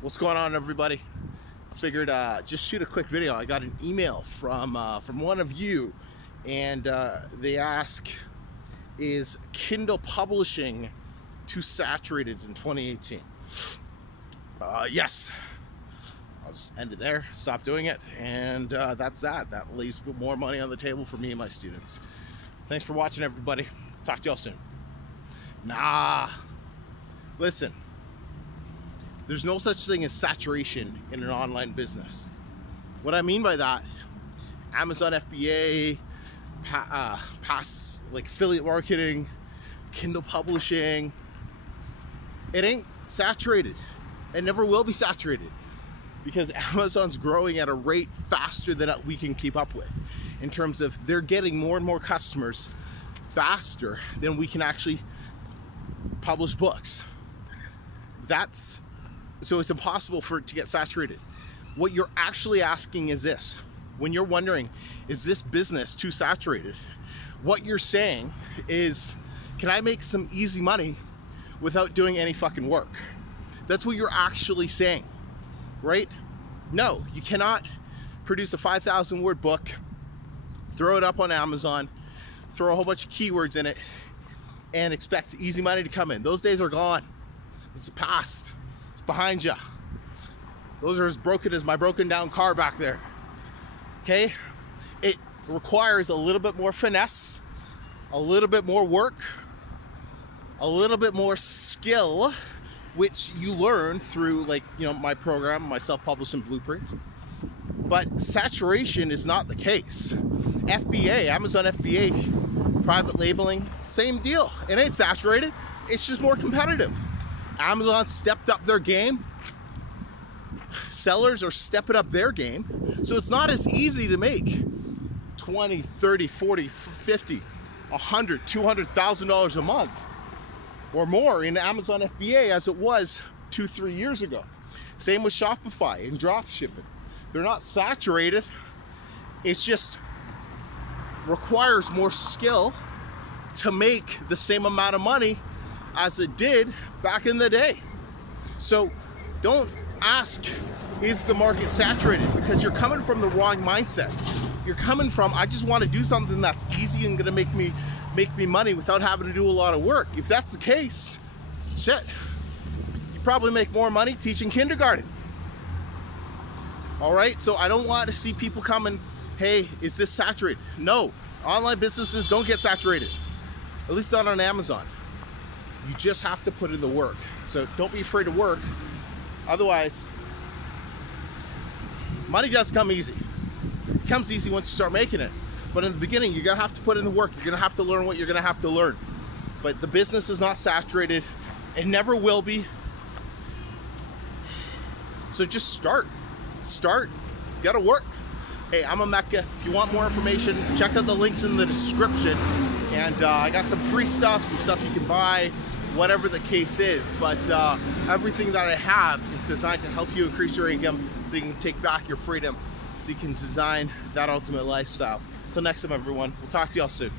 What's going on, everybody? Figured just shoot a quick video. I got an email from one of you, and they ask, is Kindle publishing too saturated in 2018? Yes. I'll just end it there, stop doing it, and that's that. That leaves more money on the table for me and my students. Thanks for watching, everybody. Talk to y'all soon. Nah, listen. There's no such thing as saturation in an online business. What I mean by that, Amazon FBA, like affiliate marketing, Kindle publishing, it ain't saturated. It never will be saturated because Amazon's growing at a rate faster than we can keep up with, in terms of they're getting more and more customers faster than we can actually publish books. So it's impossible for it to get saturated. What you're actually asking is this. When you're wondering, is this business too saturated? What you're saying is, can I make some easy money without doing any fucking work? That's what you're actually saying, right? No, you cannot produce a 5,000 word book, throw it up on Amazon, throw a whole bunch of keywords in it, and expect easy money to come in. Those days are gone. It's the past. Behind you. Those are as broken as my broken down car back there. Okay? It requires a little bit more finesse, a little bit more work, a little bit more skill, which you learn through, like, you know, my program, my self-publishing blueprint. But saturation is not the case. FBA, Amazon FBA, private labeling, same deal. It ain't saturated. It's just more competitive. Amazon stepped up their game. Sellers are stepping up their game. So it's not as easy to make $20, $30, $40, $50, $100, $200,000 a month or more in Amazon FBA as it was 2-3 years ago. Same with Shopify and drop shipping. They're not saturated. It's just requires more skill to make the same amount of money as it did back in the day. So don't ask, is the market saturated? Because you're coming from the wrong mindset. You're coming from, I just want to do something that's easy and gonna make me money without having to do a lot of work. If that's the case, shit, you probably make more money teaching kindergarten. All right, so I don't want to see people coming, hey, is this saturated? No, online businesses don't get saturated, at least not on Amazon. You just have to put in the work. So don't be afraid to work. Otherwise, money does come easy. It comes easy once you start making it. But in the beginning, you're gonna have to put in the work. You're gonna have to learn what you're gonna have to learn. But the business is not saturated. It never will be. So just start. Start. You gotta work. Hey, I'm Emeka. If you want more information, check out the links in the description. And I got some free stuff, some stuff you can buy, whatever the case is. But everything that I have is designed to help you increase your income so you can take back your freedom, so you can design that ultimate lifestyle. Until next time, everyone, we'll talk to y'all soon.